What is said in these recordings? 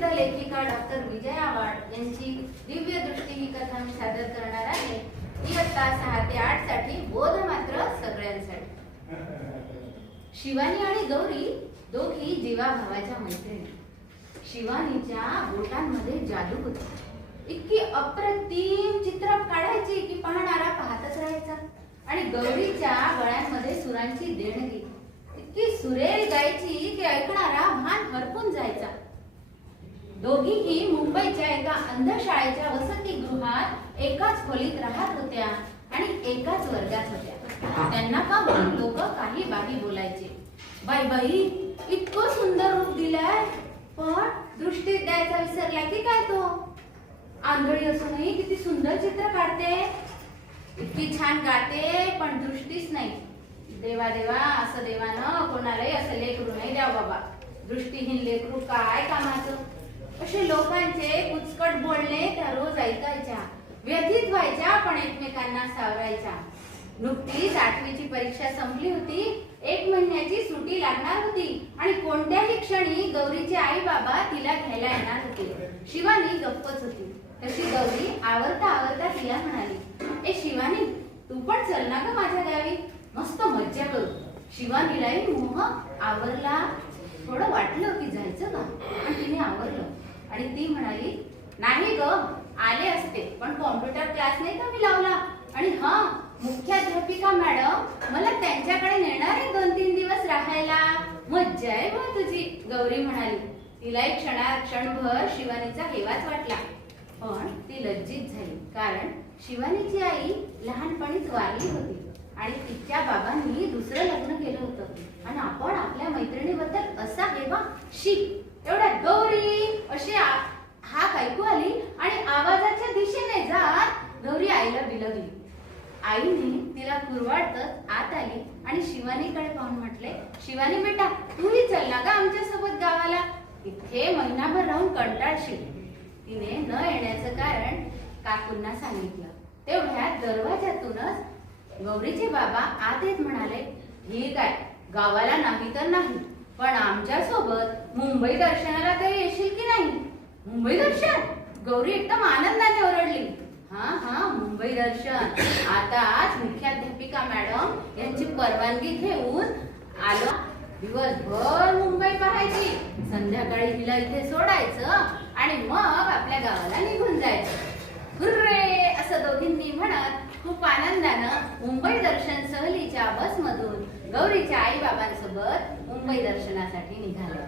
प्रसिद्ध लेखिका डॉक्टर विजय आवाड यांची दिव्य दृष्टी ही कथा मी सादर करणार आहे. इयत्ता सहा ते आठसाठी बोध मात्र सगळ्यांसाठी. शिवानी आणि गौरी दोघी जीवा भावाच्या मैत्रिणी. शिवानीच्या बोटांमध्ये जादू होती. इतकी अप्रतिम चित्र काढायची की पाहणारा पाहतच राहायचा. आणि गौरीच्या गळ्यांमध्ये सुरांची देणगी. इतकी सुरेल गायची की ऐकणारा भान हरपून जायचा. दोघीही मुंबईच्या एका अंधशाळेच्या वसतिगृहात एकाच खोलीत राहत होत्या आणि एकाच वर्गात होत्या. त्यांना पाहून लोक काही बाही बोलायचे. बाई बाई इतकं सुंदर रूप दिलाय पण दृष्टीत द्यायचा विसरला की काय तो? आंधळी असूनही किती सुंदर चित्र काढते. इतकी छान गाते पण दृष्टीच नाही. देवा देवा असं देवानं कोणालाही असं लेकरू नाही द्या बाबा. दृष्टीहीन लेकरू काय कामाचं? असे लोकांचे कुचकट बोलणे त्या रोज ऐकायच्या व्यथित व्हायच्या पण एकमेकांना सावरायच्या. नुकतीच आठवीची परीक्षा संपली होती एक महिन्याची सुटी लागणार होती आणि कोणत्याही क्षणी गौरीचे आई बाबा तिला घ्यायला येणार होते. शिवानी गप्पच होती. तशी गौरी आवरता आवरता तिला म्हणाली ए शिवानी तू पण चल ना ग माझ्या गावी. मस्त मज्जा करू. शिवानीलाही मोह आवरला. थोडं वाटलं की जायचं का? पण तिने आवरलं आणि ती म्हणाली नाही ग आले असते पण कॉम्प्युटर क्लास नाही का मी लावला? आणि हा मुख्याध्यापिका मॅडम मला त्यांच्याकडे नेणार आहे दोन तीन दिवस राहायला मज्जा आहे मग तुझी गौरी म्हणाली. तिलाही क्षणा क्षणभर शिवानीचा हेवाच वाटला. पण ती लज्जित झाली कारण शिवानीची आई लहानपणीच वारली होती आणि तिच्या बाबांनी दुसरं लग्न केलं होतं. आणि आपण आपल्या मैत्रिणीबद्दल असा हेवा शिक. एवढ्या गौरी अशी हाक ऐकू आली आणि आवाजाच्या दिशेने जात गौरी आईला बिलगली. आईने तिला कुरवाडतच आत आली आणि शिवानीकडे पाहून म्हटले शिवानी बेटा तूही चल ना गा आमच्यासोबत गावाला. इथे महिनाभर राहून कंटाळशील. तिने न येण्याचं कारण काकूंना सांगितलं. तेवढ्यात दरवाजातूनच गौरीचे बाबा आत येत म्हणाले ठीक आहे गावाला नाही तर नाही. पण आमच्यासोबत मुंबई दर्शनाला तरी येशील की नाही? मुंबई दर्शन? गौरी एकदम आनंदाने ओरडली. हा हा मुंबई दर्शन. आता आज मुख्याध्यापिका मॅडम यांची परवानगी घेऊन आलो. दिवसभर मुंबई पाहायची. संध्याकाळी तिला इथे सोडायचं आणि मग आपल्या गावाला निघून जायचं. हुर्रे! असं दोघींनी म्हणत खूप आनंदानं मुंबई दर्शन सहलीच्या बसमधून गौरीच्या आई बाबांसोबत मुंबई दर्शनासाठी निघाले.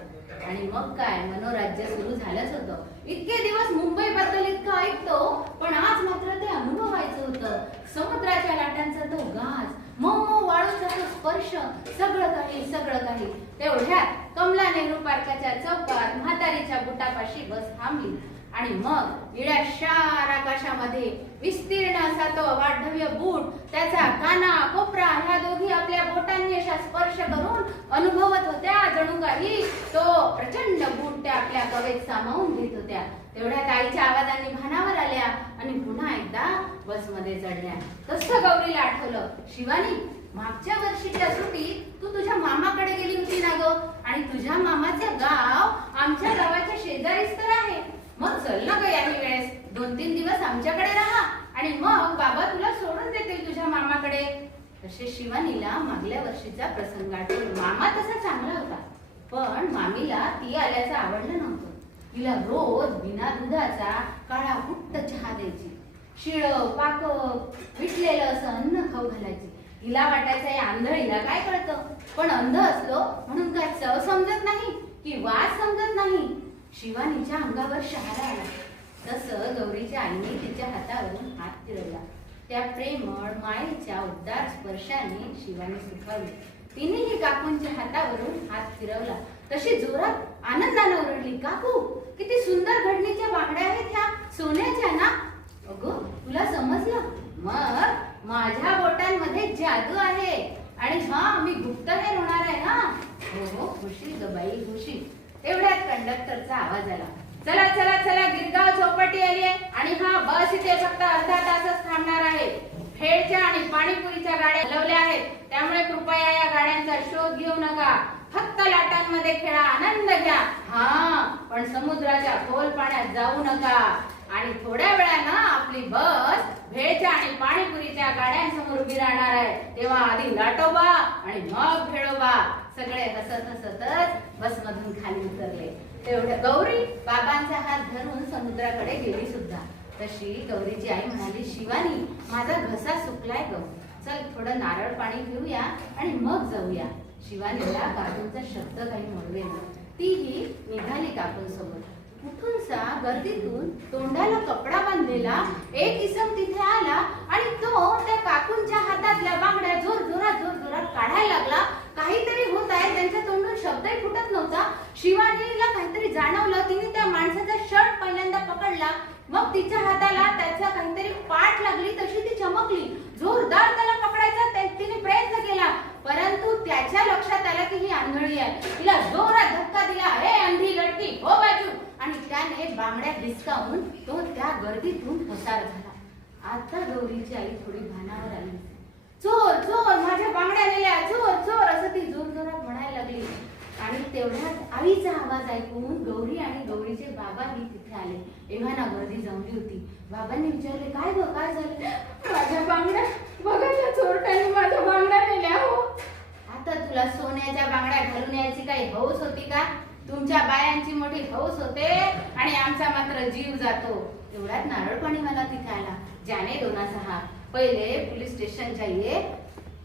आणि मग काय? मनोराज्य सुरू झालंच होतं. इतके दिवस मुंबई बद्दल इतकं ऐकतो पण आज मात्र ते अनुभवायचं होतं. समुद्राच्या लाटांचा तो गाज मऊ मऊ वाळूचा तो स्पर्श सगळं काही सगळं काही. तेवढ्यात कमला नेहरू पार्काच्या चौकात म्हातारीच्या बुटापाशी बस थांबली. आणि मग निळ्या शार आकाशामध्ये विस्तीर्ण असा तो वाढव्य बूट त्याचा काना कोपरा ह्या दोघी आपल्या बोटांनी अशा स्पर्श करून अनुभवत होत्या. जणू काही तो प्रचंड बूट त्या आपल्या कवेत सामावून घेत होत्या. तेवढ्या ताईच्या आवाजाने भानावर आल्या आणि पुन्हा एकदा बसमध्ये चढल्या. तसं गौरीला आठवलं शिवानी मागच्या वर्षीच्या सुट्टीत तू तुझ्या मामाकडे गेली होती ना ग? आणि तुझ्या मामाचं गाव आमच्या गावाच्या शेजारीच तर आहे. मग चल ना ग याही वेळेस. दोन तीन दिवस आमच्याकडे राहा आणि मग बाबा तुला सोडून देतील तुझ्या मामाकडे. तसे शिवानीला मागल्या वर्षीचा प्रसंग आठवला मामा तसा चांगला होता. पण मामीला ती आल्याचं आवडलं नव्हतं. तिला रोज बिना दुधाचा काळा हुट्ट चहा द्यायची. शिळ पाक विटलेलं असं अन्न खाऊ घालायची. हिला वाटायचं या आंधळीला काय कळतं? पण अंध असलो म्हणून काय चव समजत नाही की वास समजत शिवानीच्या अंगावर शहारा आला. तसं गौरीच्या आईने तिच्या हातावरून हात फिरवला. त्या प्रेमळ मायेच्या उद्दार स्पर्शाने शिवानी सुखावली. तिनेही काकूंच्या हातावरून हात फिरवला. तशी जोरात आनंदाने ओरडली काकू किती सुंदर घडणीच्या बांगड्या आहेत ह्या सोन्याच्या ना? अगो तुला समजलं? मग माझ्या बोटांमध्ये जादू आहे. आणि हा मी गुप्तहेर होणार आहे ना? हो हो खुशी ग बाई खुशी. तेवढ्यात कंडक्टरचा आवाज आला. चला चला चला गिरगाव चौपाटी आली आहे आणि हा बस इथे फक्त अर्धा तासच थांबणार आहे. भेळच्या आणि पाणीपुरीच्या गाड्या हलवल्या आहेत. त्यामुळे कृपया या गाड्यांचा शोध घेऊ नका. फक्त लाटांमध्ये खेळा आनंद घ्या. हा पण समुद्राच्या खोल पाण्यात जाऊ नका. आणि थोड्या वेळानं आपली बस भेळच्या आणि पाणीपुरीच्या गाड्यांसमोर उभी राहणार आहे. तेव्हा आधी लाटोबा आणि मग भेळोबा. सगळे हसत हसतच बस मधून खाली उतरले. तेवढ्या गौरी बाबांचा हात धरून समुद्राकडे गेली सुद्धा. तशी गौरीची आई म्हणाली शिवानी माझा घसा सुकलाय ग. चल थोडं नारळ पाणी घेऊया आणि मग जाऊया. शिवानीला काकूंचा शब्द काही मोडवेना तीही निघाली काकूंसोबत कुठूनसा गर्दीतून तोंडाला कपडा बांधलेला एक इसम तिथे आला आणि तो त्या काकूंच्या हातातल्या बांगड्या जोर जोरात जोर जोरात काढायला लागला. काहीतरी होत आहे त्यांच्या तोंडून शब्दही फुटत नव्हता. शिवानीला काहीतरी जाणवलं तिने त्या माणसाचा शर्ट पहिल्यांदा पकडला. मग तिच्या हाताला त्याचा काहीतरी पाठ लागली तशी ती चमकली. जोरदार त्याला पकडायचा तिने प्रयत्न केला परंतु त्याच्या लक्षात आलं की ही आंधळी आहे. तिला जोरात धक्का दिला हे अंधी लडकी हो बाजू आणि त्याने बांगड्या हिसकावून तो त्या गर्दीतून पसार झाला. आता गौरीची आई थोडी भानावर आली. चोर चोर माझ्या बांगड्या नेल्या. चोर चोर असं ती जोर जोरात म्हणायला लागली. आणि तेवढ्यात आईचा आवाज ऐकून गौरी आणि गौरीचे बाबाही तिथे आले. एव्हाना गर्दी जमली होती. बाबांनी विचारले काय ग काय झालं? माझ्या बांगड्या बघा त्या चोरट्याने माझ्या बांगड्या नेल्या हो. आता तुला सोन्याच्या बांगड्या घालून यायची काही हौस होती का? तुमच्या बायांची मोठी हौस होते आणि आमचा मात्र जीव जातो. एवढ्यात नारळ पाणी मला तिथे आला ज्याने दोना सहा. पहिले पोलीस स्टेशन जाईये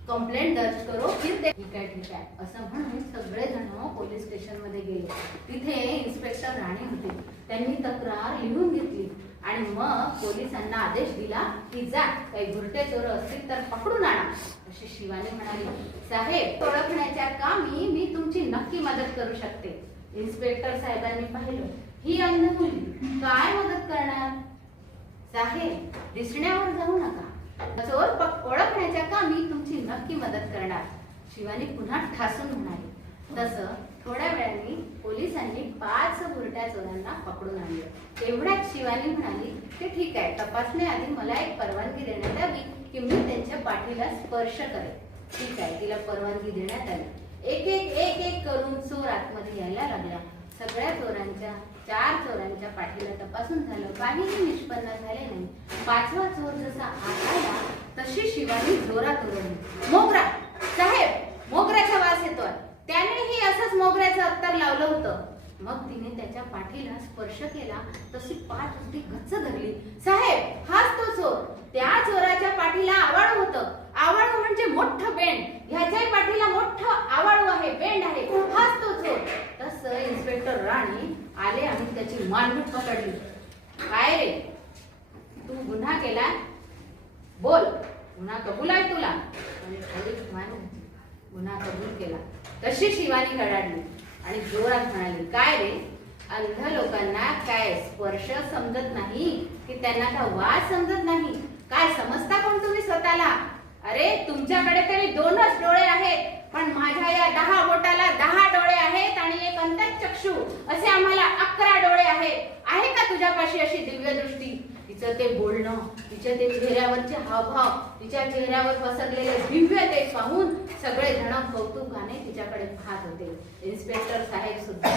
कंप्लेंट दर्ज करो फिर ठीक आहे ठीक आहे. असं म्हणून सगळे जण पोलीस स्टेशनमध्ये गेले. तिथे इन्स्पेक्टर राणे होते. त्यांनी तक्रार लिहून घेतली. आणि मग पोलिसांना आदेश दिला की जा काही घुरटे चोर असतील तर पकडून आणा. अशी शिवानी म्हणाली साहेब ओळखण्याच्या कामी मी तुमची नक्की मदत करू शकते. इन्स्पेक्टर साहेबांनी पाहिलं. ही अंध मुलगी काय मदत करणार? साहेब दिसण्यावर जाऊ नका. चोर ओळखण्याच्या कामी तुमची नक्की मदत करणार. शिवानी पुन्हा ठासून म्हणाली. तसं थोड्या वेळाने पोलिसांनी पाच बुरट्या चोरांना पकडून आणलं. एवढ्याच शिवानी म्हणाली की ठीक आहे तपासण्याआधी मला एक परवानगी देण्यात यावी की मी त्यांच्या पाठीला स्पर्श करेन. ठीक आहे तिला परवानगी देण्यात आली. एक एक एक एक करून चोर आतमध्ये यायला लागला. सगळ्या चोरांच्या चार चोरांच्या पाठीला तपासून झालं. काहीही निष्पन्न झाले नाही. पाचवा चोर जसा आला तशी शिवानी जोरात ओरडली मोगरा! साहेब मोगऱ्याचा वास येतोय. त्यानेही असंच मोगऱ्याचं अत्तर लावलं होतं. मग तिने त्याच्या पाठीला स्पर्श केला. तशी पाठ उठी गच्च धरली. साहेब हाच तो चोर. त्या चोराच्या पाठीला आवड होतं. आवाळ म्हणजे मोठं बेंड ह्याच्याही पाठीला मोठं आवाळू आहे बेंड आहे हाच तो चोर तसं इन्स्पेक्टर राणी आले आणि त्याची मानगूट पकडली काय रे तू गुन्हा केला बोल गुन्हा कबूल आहे तुला आणि खाली मान घातली. गुन्हा कबूल केला तशी शिवानी घडाडली आणि जोरात म्हणाली काय रे? अंध लोकांना काय स्पर्श समजत नाही? की त्यांना का वास समजत नाही? काय समजता कोण तुम्ही स्वतःला? अरे तुमच्याकडे तरी दोनच डोळे आहेत पण माझ्या या दहा बोटाला दहा डोळे आहेत आणि एक अंतचक्षू असे आम्हाला अकरा डोळे आहेत. आहे का तुझ्यापाशी अशी दिव्य दृष्टी? तिचं ते बोलणं तिच्या ते चेहऱ्यावरचे हावभाव तिच्या चेहऱ्यावर पसरलेले दिव्य ते पाहून सगळे जण कौतुकाने तिच्याकडे पाहत होते. इन्स्पेक्टर साहेब सुद्धा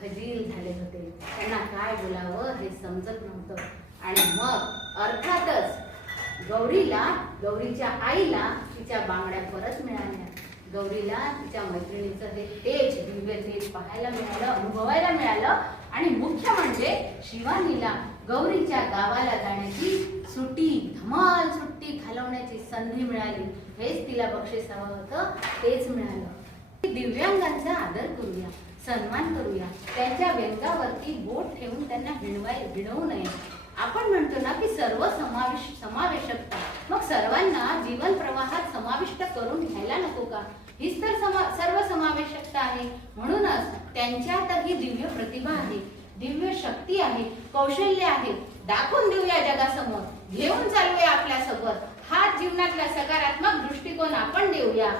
खजील झाले होते. त्यांना काय बोलावं हे समजत नव्हतं. आणि मग अर्थातच गौरीला गौरीच्या आईला तिच्या बांगड्या परत मिळाल्या. गौरीला तिच्या मैत्रिणीचं ते तेज दिव्य तेज पाहायला मिळालं अनुभवायला मिळालं. आणि मुख्य म्हणजे शिवानीला गौरीच्या गावाला जाण्याची सुट्टी धमाल सुट्टी घालवण्याची संधी मिळाली. हेच तिला बक्षीस हवं होतं तेच मिळालं. दिव्यांगांचा आदर करूया सन्मान करूया. त्यांच्या व्यंगावरती बोट ठेवून त्यांना हिणवाय हिणवू नये. आपण म्हणतो ना की सर्व समावेश समावेशकता. मग सर्वांना जीवन प्रवाहात समाविष्ट करून घ्यायला नको का? हीच तर समा सर्व समावेशकता आहे. म्हणूनच त्यांच्यातही दिव्य प्रतिभा आहे दिव्य शक्ती आहे कौशल्य आहे. दाखवून देऊया जगासमोर. घेऊन चालूया आपल्यासोबत हा जीवनातला सकारात्मक दृष्टिकोन आपण देऊया.